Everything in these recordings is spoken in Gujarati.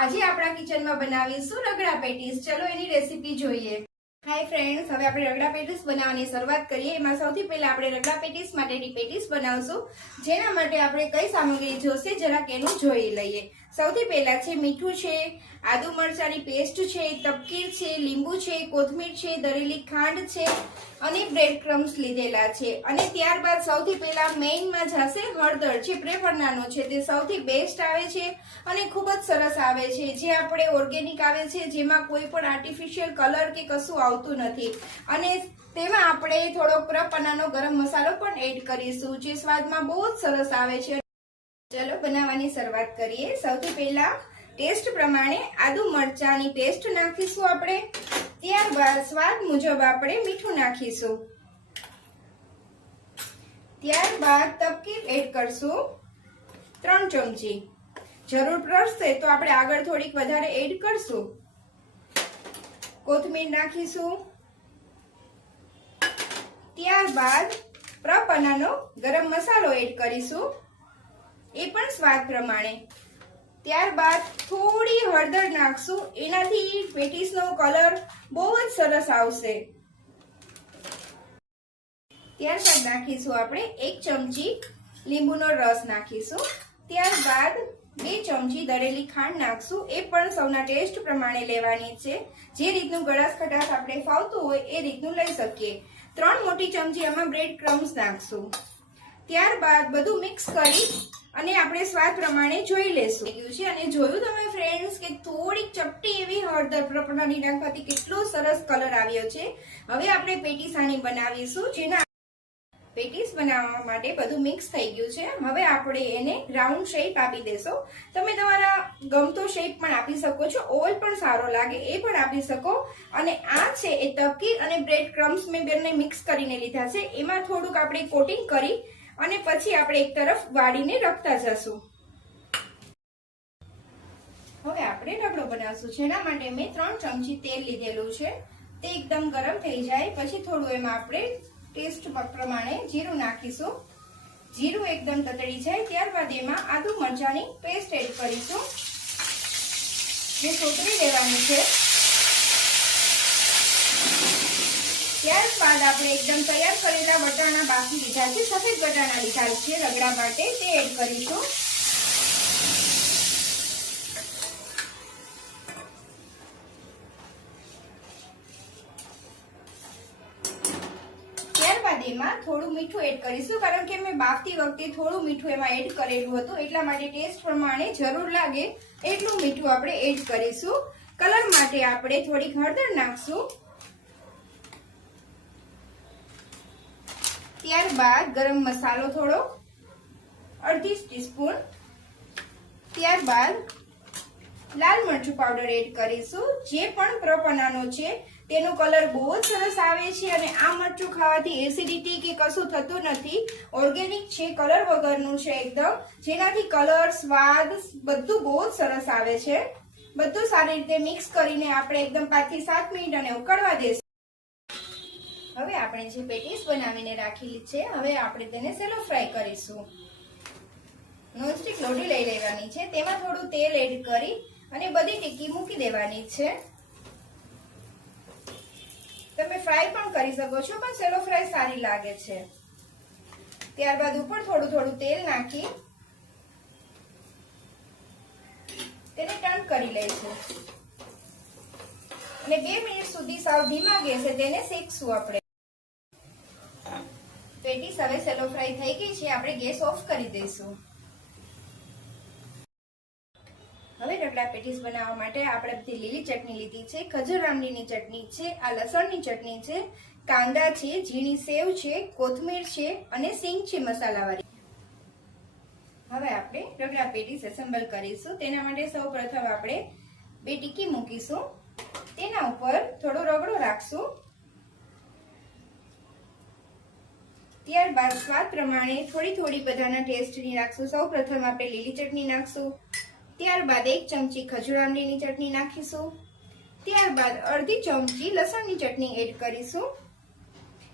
આજે આપણા કિચનમાં બનાવીશું રગડા પેટીસ। ચલો એની રેસીપી જોઈએ। હાય ફ્રેન્ડ્સ, હવે આપણે રગડા પેટીસ બનાવવાની શરૂઆત કરીએ। એમાં સૌથી પહેલા આપણે રગડા પેટીસ માટેની પેટીસ બનાવશું, જેના માટે આપણે કઈ સામગ્રી જોશે જરાક એનું જોઈ લઈએ। સૌથી પહેલા છે મીઠું છે, આદુ મરચાની પેસ્ટ છે, તપકીર છે, લીંબુ છે, કોથમીર છે, દળેલી ખાંડ છે અને બ્રેડ ક્રમ્સ લીધેલા છે। અને ત્યારબાદ સૌથી પહેલા મેઇનમાં જશે હળદર, જે પ્રેફરનાનો છે તે સૌથી બેસ્ટ આવે છે અને ખૂબ જ સરસ આવે છે, જે આપણે ઓર્ગેનિક આવે છે, જેમાં કોઈ પણ આર્ટિફિશિયલ કલર કે કશું આવતું નથી। અને તેમાં આપણે થોડો પ્રપનાનો ગરમ મસાલો પણ એડ કરીશું, જે સ્વાદમાં બહુ જ સરસ આવે છે। ચલો બનાવવાની શરૂઆત કરીએ। સૌથી પહેલા ટેસ્ટ પ્રમાણે આદુ મરચાની પેસ્ટ નાખીશું આપણે, ત્યારબાદ સ્વાદ મુજબ આપણે મીઠું નાખીશું, ત્યારબાદ તપકીર એડ કરશું 3 ચમચી। જરૂર પડશે તો આપણે આગળ થોડીક વધારે એડ કરશું। કોથમીર નાખીશું, ત્યારબાદ પ્રપનાનો ગરમ મસાલો એડ કરીશું, એ પણ સ્વાદ પ્રમાણે। ત્યારબાદ થોડી હળદર નાખશું, એનાથી પેટીસનો કલર બહુ જ સરસ આવશે। ત્યારબાદ નાખીશું આપણે 1 ચમચી લીંબુનો રસ નાખીશું, ત્યારબાદ 2 ચમચી દળેલી ખાંડ નાખશું, એ પણ સૌના ટેસ્ટ પ્રમાણે લેવાની છે, જે રીતનું ગળાશ ખટાશ આપણે ફાવતું હોય એ રીતનું લઈ શકીએ। 3 મોટી ચમચી આમાં બ્રેડ ક્રમ્સ નાખશું, ત્યારબાદ બધું મિક્સ કરી અને આપણે સ્વાદ પ્રમાણે જોઈ લેશું છે। અને જોયું તમે ફ્રેન્ડ્સ કે થોડીક ચપટી એવી હળદર પ્રપનાની નાખવાથી કેટલો સરસ કલર આવ્યો છે। હવે આપણે પેટીસ આની બનાવીશું, જેના પેટીસ બનાવવા માટે બધું મિક્સ થઈ ગયું છે। હવે આપણે એને રાઉન્ડ શેપ આપી દેશું। તમે તમારા ગમતો શેપ પણ આપી શકો છો, ઓવલ પણ સારો લાગે એ પણ આપી શકો। અને આ છે એ તપકીર અને બ્રેડ ક્રમ્સ મેં બંને મિક્સ કરીને લીધા છે, એમાં થોડુંક આપણે કોટિંગ કરી અને પછી આપણે એક તરફ વાળીને રખતા જશું। હવે આપણે રગડો બનાવશું, જેના માટે મેં 3 ચમચી તેલ લીધેલું છે, તે એકદમ ગરમ થઈ જાય પછી થોડું એમાં આપણે ટેસ્ટ પ્રમાણે જીરું નાખીશું। જીરું એકદમ તતડી જાય ત્યારબાદ એમાં આદુ મરચાની પેસ્ટ એડ કરીશું, જે સોતરી લેવાની છે। ત્યારબાદ આપણે એકદમ તૈયાર કરેલા વટાણા બાફી લીધા છે, સફેદ વટાણા લીધા છે રગડા માટે, તે એડ કરીશું। ત્યારબાદ એમાં થોડું મીઠું એડ કરીશું, કારણ કે મેં બાફતી વખતે થોડું મીઠું એમાં એડ કરેલું હતું, એટલા માટે ટેસ્ટ પ્રમાણે જરૂર લાગે એટલું મીઠું આપણે એડ કરીશું। કલર માટે આપણે થોડીક હળદર નાખશું, ત્યારબાદ ગરમ મસાલો થોડો અડધી ટીસ્પૂન, ત્યારબાદ લાલ મરચું પાવડર એડ કરીશું, જે પણ પ્રપનાનો છે તેનો કલર બહુ જ સરસ આવે છે। અને આ મરચું ખાવાથી એસિડિટી કે કશું થતું નથી, ઓર્ગેનિક છે, કલર વગરનું છે એકદમ, જેનાથી કલર સ્વાદ બધું બહુ જ સરસ આવે છે। બધું સારી રીતે મિક્સ કરીને આપણે એકદમ 5 થી 7 મિનિટ અને ઉકળવા દેશું। હવે આપણે જે પેટીસ બનાવીને રાખેલી છે, હવે આપણે તેને સેલો ફ્રાય કરીશું। નોનસ્ટિક લોઢી લઈ લેવાની છે, તેમાં થોડું તેલ એડ કરી અને બધી ટીકી મૂકી દેવાની છે। તમે ફ્રાય પણ કરી શકો છો, પણ સેલો ફ્રાય સારી લાગે છે। ત્યારબાદ ઉપર થોડું થોડું તેલ નાખી તેને ટર્ન કરી લઈશું અને 2 મિનિટ સુધી સાવ ધીમા ગેસે તેને શેકશું આપણે। પેટીસ હવે સેલો ફ્રાય થઈ ગઈ છે, આપણે ગેસ ઓફ કરી દઈશું। હવે રગડા પેટીસ બનાવવા માટે આપણે બધી લીલી ચટણી લીધી છે, ખજૂર આમલીની ચટણી છે, આ લસણની ચટણી છે, કાંદા છે, ઝીણી સેવ છે, કોથમીર છે અને સિંગ છે મસાલાવાળી। હવે આપણે રગડા પેટીસ એસેમ્બલ કરીશું। તેના માટે સૌપ્રથમ આપણે 2 ટીકી મૂકીશું, તેના ઉપર થોડો રગડો રાખશું, ત્યારબાદ સ્વાદ પ્રમાણે થોડી થોડી બધાના ટેસ્ટની નાખશું। સૌપ્રથમ આપણે લીલી ચટણી નાખશું, ત્યારબાદ 1 ચમચી ખજૂર આમલીની ચટણી નાખીશું, ત્યારબાદ અડધી ચમચી લસણની ચટણી એડ કરીશું।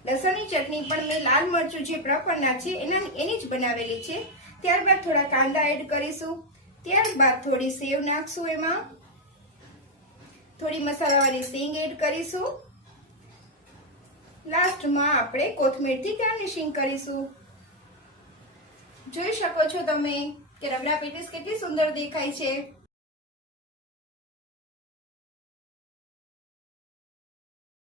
લસણની ચટણી પણ મેં લાલ મરચું જે પ્રપરના છે એની જ બનાવેલી છે। ત્યારબાદ થોડા કાંદા એડ કરીશું, ત્યારબાદ થોડી સેવ નાખશું, એમાં થોડી મસાલાવાળી સિંગ એડ કરીશું, લાસ્ટમાં આપણે કોથમીરથી ગાર્નિશિંગ કરીશું। જોઈ શકો છો તમે કે રગડા પેટીસ કેટલી સુંદર દેખાય છે।